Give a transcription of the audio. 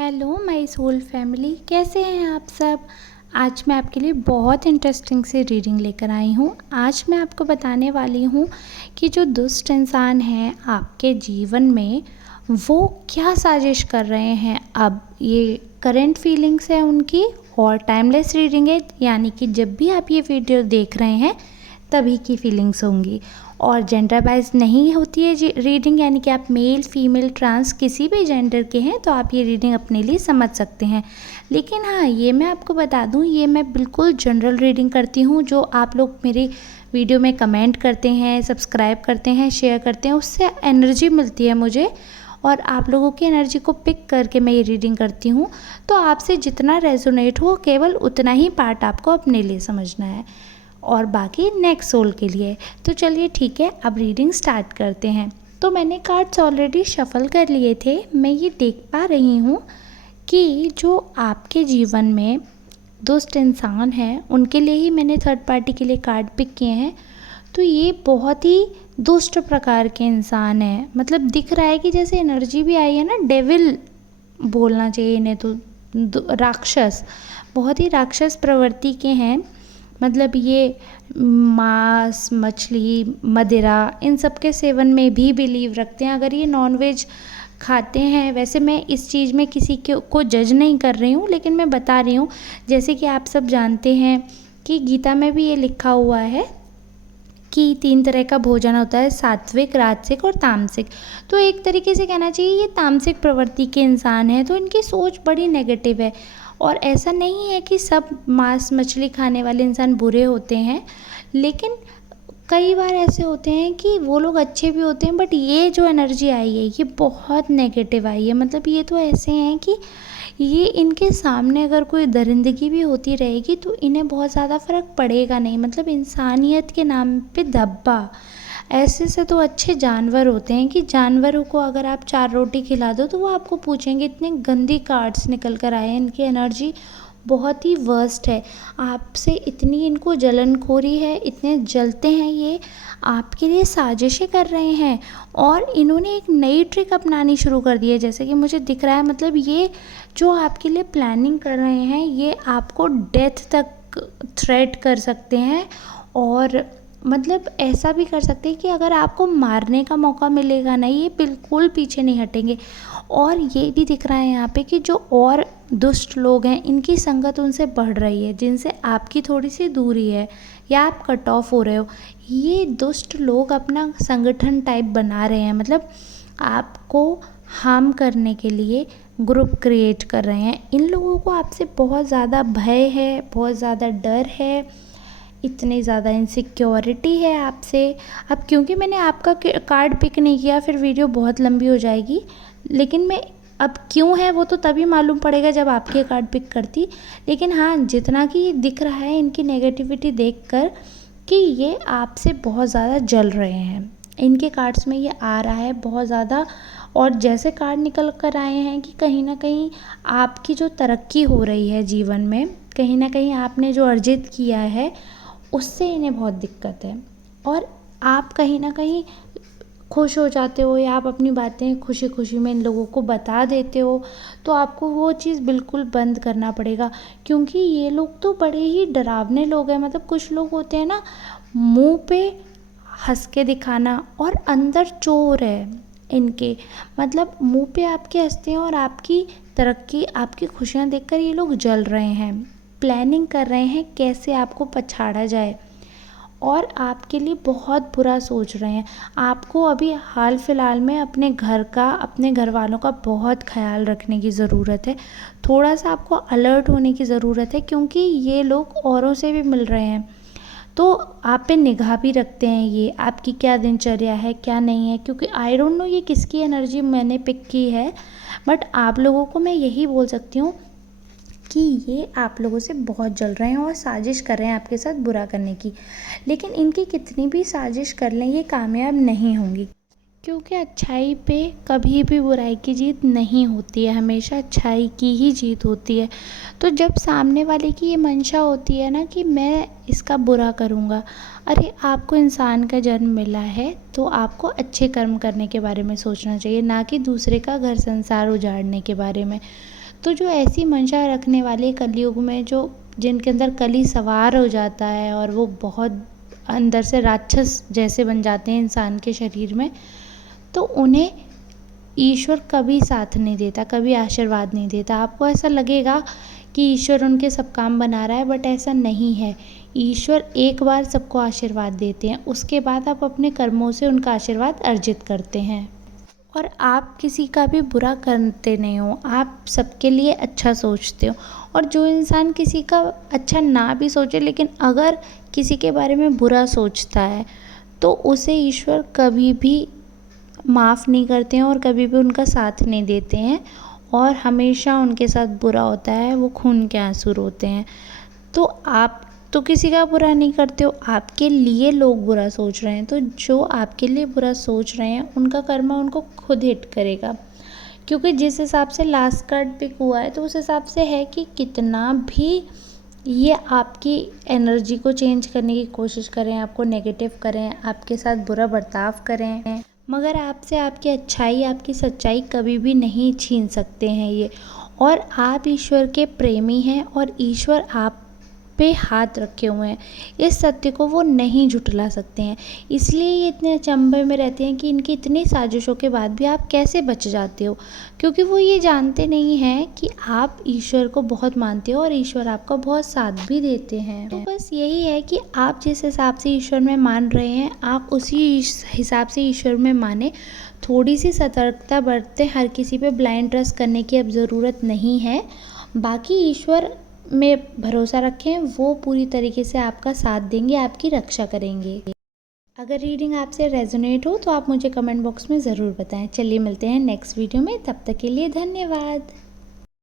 Hello my soul family, कैसे हैं आप सब। आज मैं आपके लिए बहुत इंटरेस्टिंग सी रीडिंग लेकर आई हूँ। आज मैं आपको बताने वाली हूँ कि जो दुष्ट इंसान हैं आपके जीवन में वो क्या साजिश कर रहे हैं। अब ये करंट फीलिंग्स है उनकी और टाइमलेस रीडिंग है, यानी कि जब भी आप ये वीडियो देख रहे हैं तभी की फीलिंग्स होंगी और जेंडर वाइज नहीं होती है रीडिंग, यानी कि आप मेल फीमेल ट्रांस किसी भी जेंडर के हैं तो आप ये रीडिंग अपने लिए समझ सकते हैं। लेकिन हाँ, ये मैं आपको बता दूं, ये मैं बिल्कुल जनरल रीडिंग करती हूँ। जो आप लोग मेरी वीडियो में कमेंट करते हैं, सब्सक्राइब करते हैं, शेयर करते हैं, उससे एनर्जी मिलती है मुझे और आप लोगों की एनर्जी को पिक करके मैं ये रीडिंग करती हूँ। तो आपसे जितना रेजोनेट हो केवल उतना ही पार्ट आपको अपने लिए समझना है और बाकी नेक्स्ट सोल के लिए। तो चलिए ठीक है, अब रीडिंग स्टार्ट करते हैं। तो मैंने कार्ड्स ऑलरेडी शफल कर लिए थे। मैं ये देख पा रही हूँ कि जो आपके जीवन में दुष्ट इंसान हैं उनके लिए ही मैंने थर्ड पार्टी के लिए कार्ड पिक किए हैं। तो ये बहुत ही दुष्ट प्रकार के इंसान हैं, मतलब दिख रहा है कि जैसे एनर्जी भी आई है ना, डेविल बोलना चाहिए इन्हें, तो राक्षस, बहुत ही राक्षस प्रवृत्ति के हैं। मतलब ये मांस मछली मदिरा इन सब के सेवन में भी बिलीव रखते हैं। अगर ये नॉनवेज खाते हैं, वैसे मैं इस चीज़ में किसी को जज नहीं कर रही हूँ, लेकिन मैं बता रही हूँ जैसे कि आप सब जानते हैं कि गीता में भी ये लिखा हुआ है कि 3 तरह का भोजन होता है, सात्विक, राजसिक और तामसिक। तो एक तरीके से कहना चाहिए ये तामसिक प्रवृत्ति के इंसान हैं, तो इनकी सोच बड़ी नेगेटिव है। और ऐसा नहीं है कि सब मांस मछली खाने वाले इंसान बुरे होते हैं, लेकिन कई बार ऐसे होते हैं कि वो लोग अच्छे भी होते हैं, बट ये जो एनर्जी आई है ये बहुत नेगेटिव आई है। मतलब ये तो ऐसे हैं कि ये इनके सामने अगर कोई दरिंदगी भी होती रहेगी तो इन्हें बहुत ज़्यादा फ़र्क पड़ेगा नहीं। मतलब इंसानियत के नाम पे धब्बा। ऐसे से तो अच्छे जानवर होते हैं कि जानवरों को अगर आप 4 रोटी खिला दो तो वो आपको पूछेंगे। इतने गंदी कार्ड्स निकल कर आए हैं, इनकी एनर्जी बहुत ही वर्स्ट है। आपसे इतनी इनको जलनखोरी है, इतने जलते हैं ये, आपके लिए साजिशें कर रहे हैं और इन्होंने एक नई ट्रिक अपनानी शुरू कर दी है जैसे कि मुझे दिख रहा है। मतलब ये जो आपके लिए प्लानिंग कर रहे हैं ये आपको डेथ तक थ्रेट कर सकते हैं और मतलब ऐसा भी कर सकते हैं कि अगर आपको मारने का मौका मिलेगा ना, ये बिल्कुल पीछे नहीं हटेंगे। और ये भी दिख रहा है यहाँ पे कि जो और दुष्ट लोग हैं इनकी संगत उनसे बढ़ रही है, जिनसे आपकी थोड़ी सी दूरी है या आप कट ऑफ हो रहे हो। ये दुष्ट लोग अपना संगठन टाइप बना रहे हैं, मतलब आपको हार्म करने के लिए ग्रुप क्रिएट कर रहे हैं। इन लोगों को आपसे बहुत ज़्यादा भय है, बहुत ज़्यादा डर है, इतनी ज़्यादा इनसिक्योरिटी है आपसे। अब क्योंकि मैंने आपका कार्ड पिक नहीं किया फिर वीडियो बहुत लंबी हो जाएगी, लेकिन मैं अब क्यों है वो तो तभी मालूम पड़ेगा जब आपके कार्ड पिक करती। लेकिन हाँ, जितना कि दिख रहा है इनकी नेगेटिविटी देखकर कि ये आपसे बहुत ज़्यादा जल रहे हैं, इनके कार्ड्स में ये आ रहा है बहुत ज़्यादा। और जैसे कार्ड निकल कर आए हैं कि कहीं ना कहीं आपकी जो तरक्की हो रही है जीवन में, कहीं ना कहीं आपने जो अर्जित किया है उससे इन्हें बहुत दिक्कत है और आप कहीं ना कहीं खुश हो जाते हो या आप अपनी बातें खुशी खुशी में इन लोगों को बता देते हो, तो आपको वो चीज़ बिल्कुल बंद करना पड़ेगा। क्योंकि ये लोग तो बड़े ही डरावने लोग हैं। मतलब कुछ लोग होते हैं ना, मुंह पे हंस के दिखाना और अंदर चोर है इनके। मतलब मुंह पे आपके हंसते हैं और आपकी तरक्की आपकी खुशियाँ देखकर ये लोग जल रहे हैं, प्लानिंग कर रहे हैं कैसे आपको पछाड़ा जाए और आपके लिए बहुत बुरा सोच रहे हैं। आपको अभी हाल फिलहाल में अपने घर का, अपने घर वालों का बहुत ख्याल रखने की ज़रूरत है। थोड़ा सा आपको अलर्ट होने की ज़रूरत है क्योंकि ये लोग औरों से भी मिल रहे हैं, तो आप पे निगाह भी रखते हैं ये, आपकी क्या दिनचर्या है क्या नहीं है। क्योंकि आई डोंट नो ये किसकी एनर्जी मैंने पिक की है, बट आप लोगों को मैं यही बोल सकती हूँ कि ये आप लोगों से बहुत जल रहे हैं और साजिश कर रहे हैं आपके साथ बुरा करने की। लेकिन इनकी कितनी भी साजिश कर लें ये कामयाब नहीं होंगी, क्योंकि अच्छाई पे कभी भी बुराई की जीत नहीं होती है, हमेशा अच्छाई की ही जीत होती है। तो जब सामने वाले की ये मंशा होती है ना कि मैं इसका बुरा करूँगा, अरे आपको इंसान का जन्म मिला है तो आपको अच्छे कर्म करने के बारे में सोचना चाहिए, ना कि दूसरे का घर संसार उजाड़ने के बारे में। तो जो ऐसी मंशा रखने वाले कलयुग में जो जिनके अंदर कली सवार हो जाता है और वो बहुत अंदर से राक्षस जैसे बन जाते हैं इंसान के शरीर में, तो उन्हें ईश्वर कभी साथ नहीं देता, कभी आशीर्वाद नहीं देता। आपको ऐसा लगेगा कि ईश्वर उनके सब काम बना रहा है, बट ऐसा नहीं है। ईश्वर एक बार सबको आशीर्वाद देते हैं, उसके बाद आप अपने कर्मों से उनका आशीर्वाद अर्जित करते हैं। और आप किसी का भी बुरा करते नहीं हो, आप सबके लिए अच्छा सोचते हो। और जो इंसान किसी का अच्छा ना भी सोचे, लेकिन अगर किसी के बारे में बुरा सोचता है, तो उसे ईश्वर कभी भी माफ़ नहीं करते हैं और कभी भी उनका साथ नहीं देते हैं, और हमेशा उनके साथ बुरा होता है, वो खून के आंसू रोते हैं। तो आप तो किसी का बुरा नहीं करते हो, आपके लिए लोग बुरा सोच रहे हैं, तो जो आपके लिए बुरा सोच रहे हैं उनका कर्मा उनको खुद हिट करेगा। क्योंकि जिस हिसाब से लास्ट कार्ड पिक हुआ है, तो उस हिसाब से है कि कितना भी ये आपकी एनर्जी को चेंज करने की कोशिश करें, आपको नेगेटिव करें, आपके साथ बुरा बर्ताव करें, मगर आपसे आपकी अच्छाई, आपकी सच्चाई कभी भी नहीं छीन सकते हैं ये। और आप ईश्वर के प्रेमी हैं और ईश्वर आप पे हाथ रखे हुए हैं, इस सत्य को वो नहीं झुठला सकते हैं। इसलिए ये इतने अचंभे में रहते हैं कि इनकी इतनी साजिशों के बाद भी आप कैसे बच जाते हो, क्योंकि वो ये जानते नहीं हैं कि आप ईश्वर को बहुत मानते हो और ईश्वर आपका बहुत साथ भी देते हैं। तो बस यही है कि आप जिस हिसाब से ईश्वर में मान रहे हैं, आप उसी हिसाब से ईश्वर में माने। थोड़ी सी सतर्कता बरतें, हर किसी पे ब्लाइंड ट्रस्ट करने की अब ज़रूरत नहीं है। बाकी ईश्वर में भरोसा रखें, वो पूरी तरीके से आपका साथ देंगे, आपकी रक्षा करेंगे। अगर रीडिंग आपसे रेजोनेट हो तो आप मुझे कमेंट बॉक्स में ज़रूर बताएं। चलिए मिलते हैं नेक्स्ट वीडियो में, तब तक के लिए धन्यवाद।